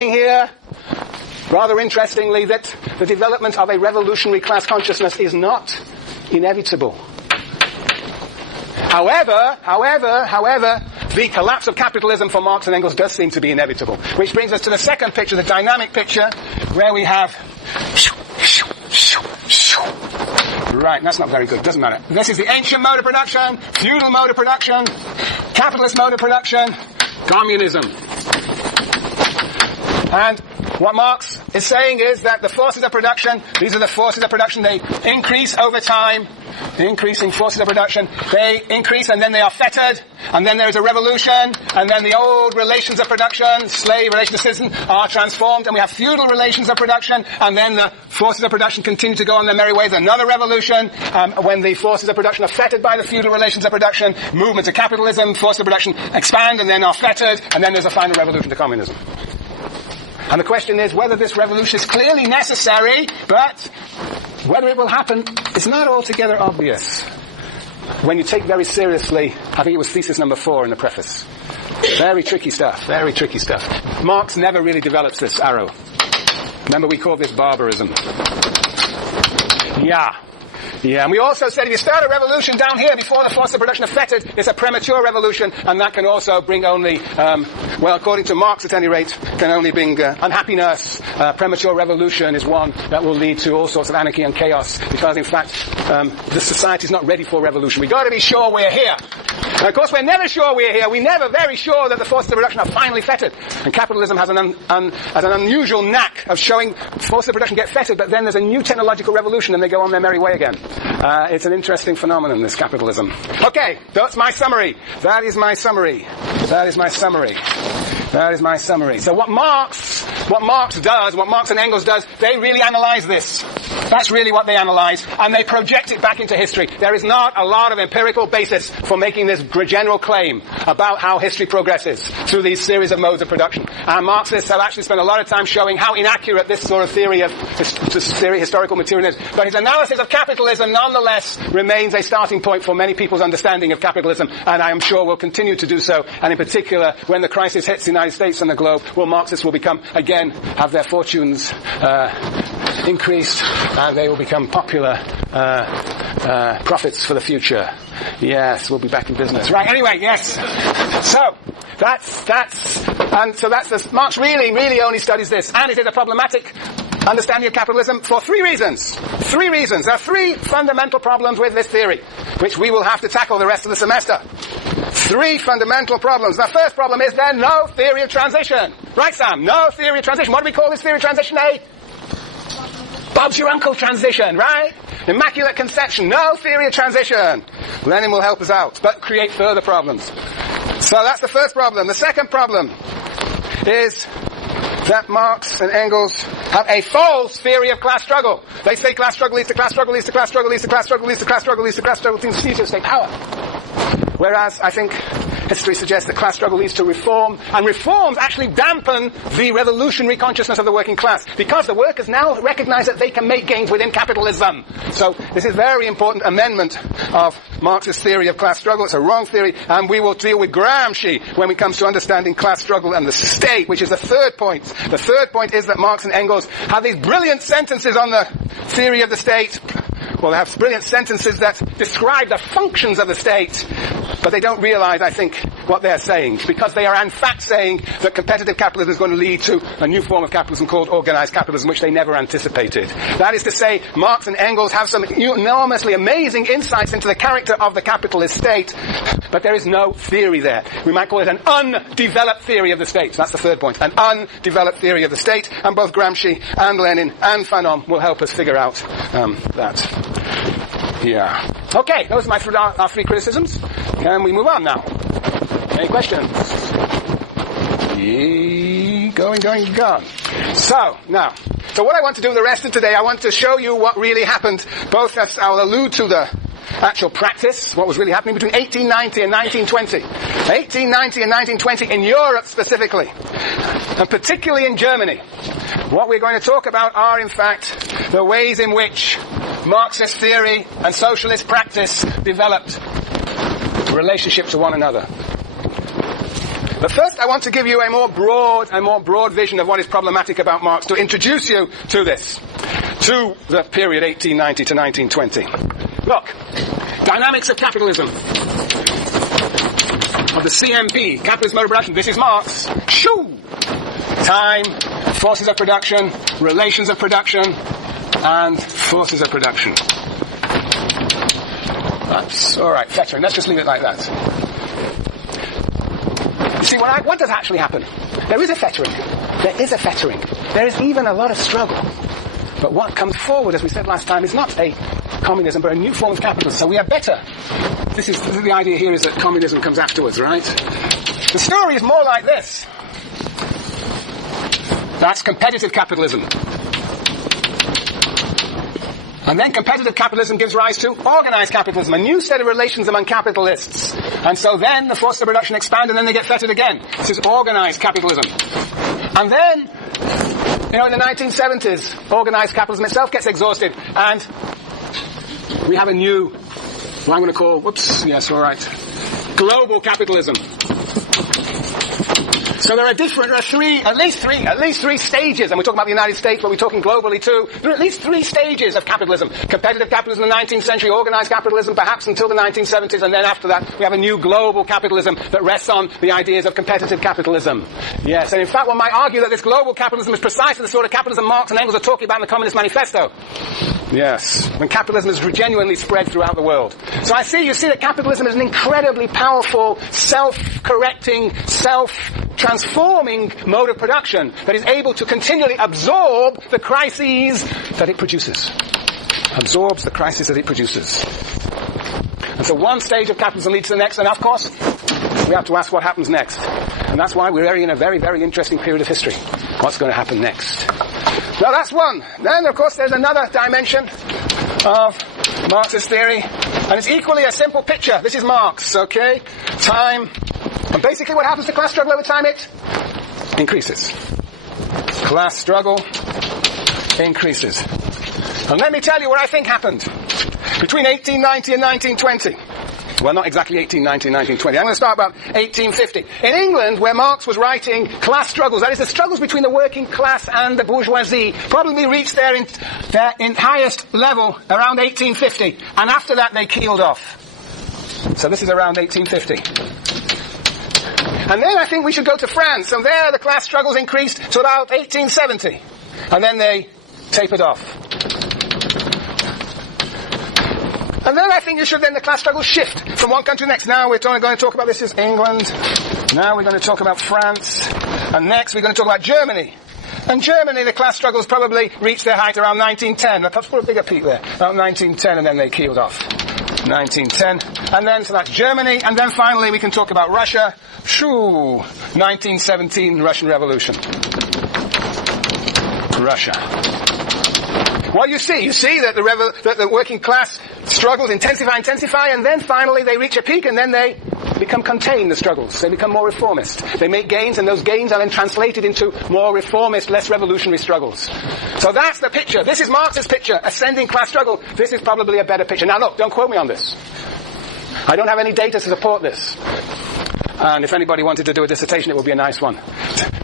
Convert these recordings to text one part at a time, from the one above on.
here, rather interestingly, that the development of a revolutionary class consciousness is not inevitable. However, the collapse of capitalism for Marx and Engels does seem to be inevitable. Which brings us to the second picture, the dynamic picture, where we have... Right, that's not very good, doesn't matter. This is the ancient mode of production, feudal mode of production, capitalist mode of production, communism. And what Marx is saying is that the forces of production, these are the forces of production, they increase over time. The increasing forces of production, they increase and then they are fettered, and then there is a revolution, and then the old relations of production, slave relation to citizen, are transformed, and we have feudal relations of production, and then the forces of production continue to go on their merry ways. Another revolution, when the forces of production are fettered by the feudal relations of production, movement to capitalism, forces of production expand and then are fettered, and then there's a final revolution to communism. And the question is whether this revolution is clearly necessary, but whether it will happen is not altogether obvious. When you take very seriously, I think it was thesis number 4 in the preface. Very tricky stuff, very tricky stuff. Marx never really develops this arrow. Remember, we call this barbarism. Yeah, and we also said if you start a revolution down here before the forces of production are fettered, it's a premature revolution, and that can also bring only, according to Marx at any rate, can only bring unhappiness. Premature revolution is one that will lead to all sorts of anarchy and chaos, because in fact, the society is not ready for revolution. We've got to be sure we're here. And of course, we're never sure we're here. We're never very sure that the forces of production are finally fettered. And capitalism has an unusual knack of showing forces of production get fettered, but then there's a new technological revolution and they go on their merry way again. It's an interesting phenomenon, this capitalism. Okay, that's my summary. That is my summary. So what Marx and Engels does, they really analyze this. That's really what they analyze, and they project it back into history. There is not a lot of empirical basis for making this general claim about how history progresses through these series of modes of production. And Marxists have actually spent a lot of time showing how inaccurate this sort of historical material is. But his analysis of capitalism nonetheless remains a starting point for many people's understanding of capitalism, and I am sure will continue to do so. And in particular, when the crisis hits the United States and the globe, Marxists will have their fortunes increased, and they will become popular prophets for the future. Yes, we'll be back in business. Right, anyway, yes. So, Marx really only studies this, and it is a problematic understanding of capitalism for 3 reasons. 3 reasons. There are 3 fundamental problems with this theory, which we will have to tackle the rest of the semester. 3 fundamental problems. The first problem is there's no theory of transition. Right, Sam? No theory of transition. What do we call this theory of transition, eh? Bob's your uncle transition, right? Immaculate conception. No theory of transition. Lenin will help us out, but create further problems. So that's the first problem. The second problem is that Marx and Engels have a false theory of class struggle. They say class struggle leads to class struggle, leads to class struggle, leads to class struggle, leads to class struggle, leads to class struggle, leads to future state power. Whereas I think history suggests that class struggle leads to reform, and reforms actually dampen the revolutionary consciousness of the working class, because the workers now recognize that they can make gains within capitalism. So this is a very important amendment of Marx's theory of class struggle. It's a wrong theory, and we will deal with Gramsci when it comes to understanding class struggle and the state, which is the third point. The third point is that Marx and Engels have these brilliant sentences on the theory of the state. Well, they have brilliant sentences that describe the functions of the state, but they don't realize, I think, what they're saying, because they are in fact saying that competitive capitalism is going to lead to a new form of capitalism called organized capitalism, which they never anticipated. That is to say, Marx and Engels have some enormously amazing insights into the character of the capitalist state, but there is no theory there. We might call it an undeveloped theory of the state. That's the third point. An undeveloped theory of the state, and both Gramsci and Lenin and Fanon will help us figure out that. Yeah. Okay, those are our 3 criticisms. Can we move on now? Any questions? Going. So what I want to do the rest of today, I want to show you what really happened, both as I'll allude to the actual practice, what was really happening between 1890 and 1920. 1890 and 1920 in Europe specifically, and particularly in Germany. What we're going to talk about are, in fact, the ways in which Marxist theory and socialist practice developed relationship to one another. But first I want to give you a more broad vision of what is problematic about Marx, to introduce you to this, to the period 1890 to 1920. Look, dynamics of capitalism, of the CMP, capitalist mode of production. This is Marx. Shoo! Time, forces of production, relations of production, and forces of production. That's all right, fettering. Let's just leave it like that. You see, what does actually happen? There is a fettering. There is a fettering. There is even a lot of struggle. But what comes forward, as we said last time, is not a communism, but a new form of capitalism. So we are better. This is the idea here, is that communism comes afterwards, right? The story is more like this. That's competitive capitalism. And then competitive capitalism gives rise to organized capitalism, a new set of relations among capitalists. And so then the forces of production expand and then they get fettered again. This is organized capitalism. And then, in the 1970s, organized capitalism itself gets exhausted and we have a new, what I'm going to call, global capitalism. So there are at least three stages, and we're talking about the United States, but we're talking globally too. There are at least three stages of capitalism. Competitive capitalism in the 19th century, organized capitalism perhaps until the 1970s, and then after that we have a new global capitalism that rests on the ideas of competitive capitalism. Yes, and in fact one might argue that this global capitalism is precisely the sort of capitalism Marx and Engels are talking about in the Communist Manifesto. Yes, when capitalism is genuinely spread throughout the world. So you see that capitalism is an incredibly powerful, self-correcting, self-transforming mode of production that is able to continually absorb the crises that it produces. Absorbs the crises that it produces. And so one stage of capitalism leads to the next, and of course, we have to ask what happens next. And that's why we're in a very, very interesting period of history. What's going to happen next? Now that's one. Then, of course, there's another dimension of Marxist theory, and it's equally a simple picture. This is Marx, okay? Time. And basically what happens to class struggle over time? It increases. Class struggle increases. And let me tell you what I think happened between 1890 and 1920. Well, not exactly 1890 and 1920. I'm going to start about 1850. In England, where Marx was writing class struggles, that is, the struggles between the working class and the bourgeoisie, probably reached their highest level around 1850. And after that, they keeled off. So this is around 1850. And then I think we should go to France. And there, the class struggles increased to about 1870. And then they tapered off. And then I think the class struggles shift from one country to the next. Now we're going to talk about, this is England. Now we're going to talk about France. And next we're going to talk about Germany. And Germany, the class struggles probably reached their height around 1910. Let's put a bigger peak there. About 1910, and then they keeled off. 1910. And then, so that's Germany. And then finally we can talk about Russia. 1917 Russian Revolution. Russia. Well, you see that the working class struggles intensify, and then finally they reach a peak, and then they become contained, the struggles. They become more reformist. They make gains, and those gains are then translated into more reformist, less revolutionary struggles. So that's the picture. This is Marx's picture, ascending class struggle. This is probably a better picture. Now look, don't quote me on this. I don't have any data to support this. And if anybody wanted to do a dissertation, it would be a nice one.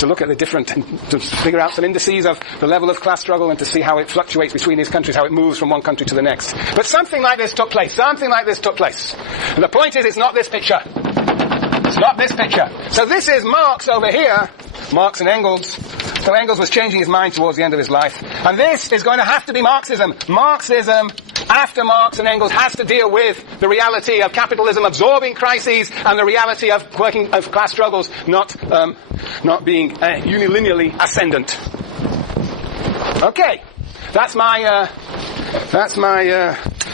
To look at to figure out some indices of the level of class struggle and to see how it fluctuates between these countries, how it moves from one country to the next. But something like this took place. And the point is, it's not this picture. It's not this picture. So this is Marx over here, Marx and Engels. So Engels was changing his mind towards the end of his life. And this is going to have to be Marxism. Marxism, after Marx and Engels, has to deal with the reality of capitalism absorbing crises and the reality of class struggles not being unilinearly ascendant. Okay, that's my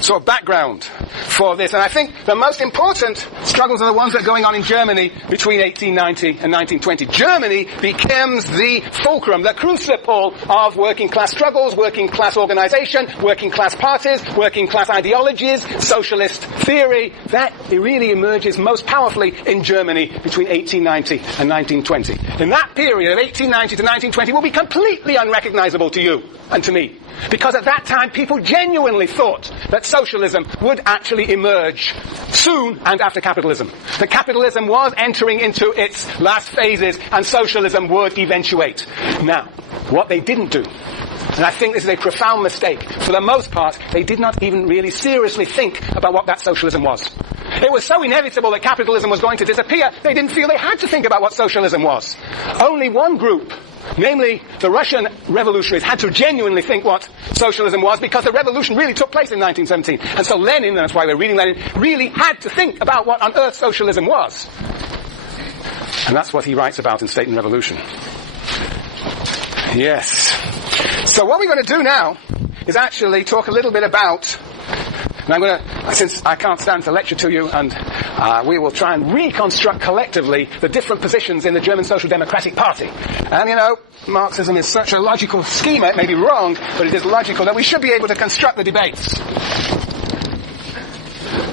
sort of background for this. And I think the most important struggles are the ones that are going on in Germany between 1890 and 1920. Germany becomes the fulcrum, the crucible of working class struggles, working class organization, working class parties, working class ideologies, socialist theory. That really emerges most powerfully in Germany between 1890 and 1920. In that period of 1890 to 1920 will be completely unrecognizable to you and to me. Because at that time, people genuinely thought that socialism would actually emerge soon and after capitalism. That capitalism was entering into its last phases and socialism would eventuate. Now, what they didn't do, and I think this is a profound mistake, for the most part, they did not even really seriously think about what that socialism was. It was so inevitable that capitalism was going to disappear, they didn't feel they had to think about what socialism was. Only one group, namely the Russian revolutionaries, had to genuinely think what socialism was, because the revolution really took place in 1917. And so Lenin, and that's why we're reading Lenin, really had to think about what on earth socialism was. And that's what he writes about in State and Revolution. Yes. So what we're going to do now is actually talk a little bit about, and I'm going to, since I can't stand to lecture to you, and we will try and reconstruct collectively the different positions in the German Social Democratic Party. And you know, Marxism is such a logical schema, it may be wrong, but it is logical, that we should be able to construct the debates.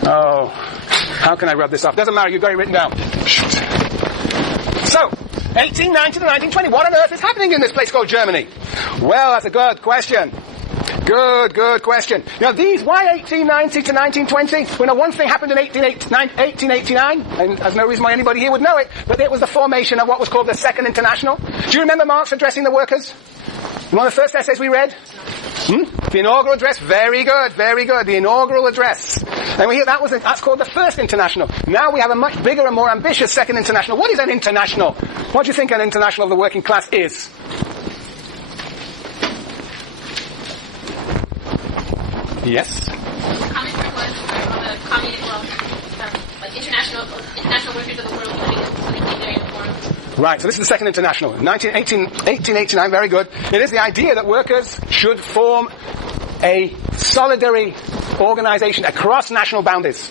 Oh, how can I rub this off? Doesn't matter, you've got it written down. Shoot. So, 1890 to 1920, what on earth is happening in this place called Germany? Well, that's a good question. Good question. Now why 1890 to 1920? Well, now one thing happened in 1889, and there's no reason why anybody here would know it, but it was the formation of what was called the Second International. Do you remember Marx addressing the workers? One of the first essays we read? The inaugural address, very good, the inaugural address. And we hear that's called the First International. Now we have a much bigger and more ambitious Second International. What is an international? What do you think an international of the working class is? Yes? International workers of the world living in forums. Right, so this is the Second International. 1889, very good. It is the idea that workers should form a solidary organization across national boundaries.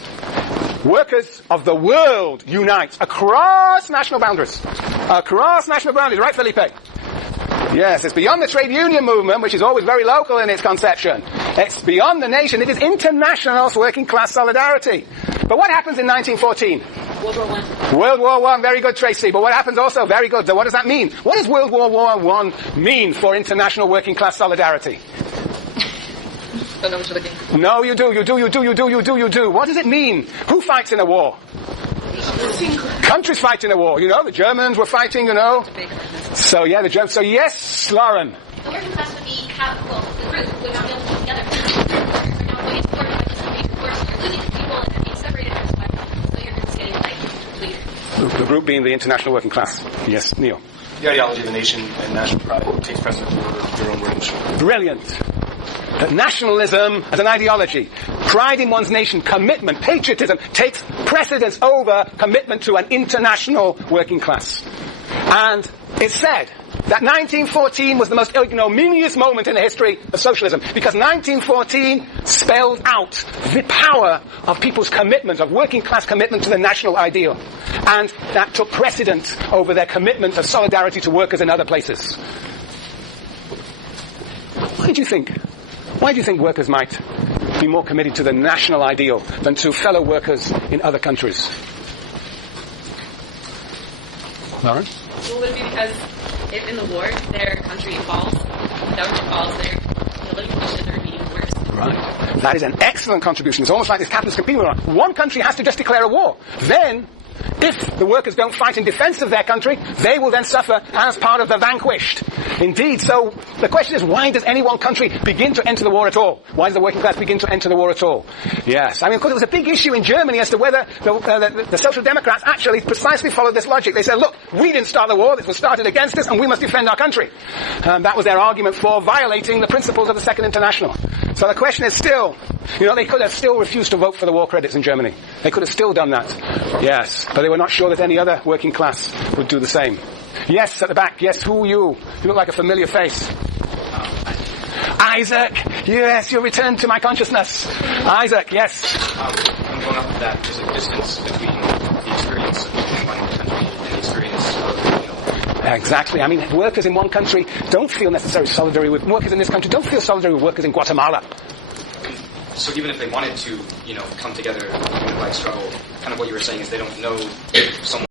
Workers of the world unite across national boundaries. Across national boundaries, right, Felipe? Yes, it's beyond the trade union movement, which is always very local in its conception. It's beyond the nation. It is international working class solidarity. But what happens in 1914? World War I. World War I, very good, Tracy. But what happens also, very good. So what does that mean? What does World War I mean for international working class solidarity? Don't know what you're looking. No, you do. What does it mean? Who fights in a war? Countries fight in a war. You know, the Germans were fighting, you know. So, yeah, the Germans. So, yes, Lauren. The working class would be the group would not be able to come together. They're not going to participate. Of course, you're losing people and they're being separated from so your group's getting weaker. The group being the international working class. Yes, Neil. The ideology of the nation and national pride takes precedence over your own working. Brilliant. That nationalism as an ideology, pride in one's nation, commitment, patriotism, takes precedence over commitment to an international working class. And it's said that 1914 was the most ignominious moment in the history of socialism, because 1914 spelled out the power of people's commitment, of working class commitment to the national ideal. And that took precedence over their commitment of solidarity to workers in other places. Why do you think workers might be more committed to the national ideal than to fellow workers in other countries? Lauren? Well, would it be because if in the war their country falls, the government falls, their living conditions are being worse? Right. That is an excellent contribution. It's almost like this capitalist competing with one country has to just declare a war. Then, if the workers don't fight in defense of their country, they will then suffer as part of the vanquished. Indeed, so the question is, why does any one country begin to enter the war at all? Why does the working class begin to enter the war at all? Yes, I mean, of course, it was a big issue in Germany as to whether the Social Democrats actually precisely followed this logic. They said, look, we didn't start the war, this was started against us, and we must defend our country. That was their argument for violating the principles of the Second International. So the question is still, they could have still refused to vote for the war credits in Germany. They could have still done that. Yes, but they were not sure that any other working class would do the same. Yes, at the back. Yes, who are you? You look like a familiar face. Isaac. Yes, you'll return to my consciousness. Isaac, yes. I'm going off of that. There's a distance between the experience of one country and the experience of, Exactly. I mean, workers in one country don't feel necessarily solidary with workers in this country. Don't feel solidary with workers in Guatemala. So even if they wanted to, come together in a unified struggle, kind of what you were saying is they don't know someone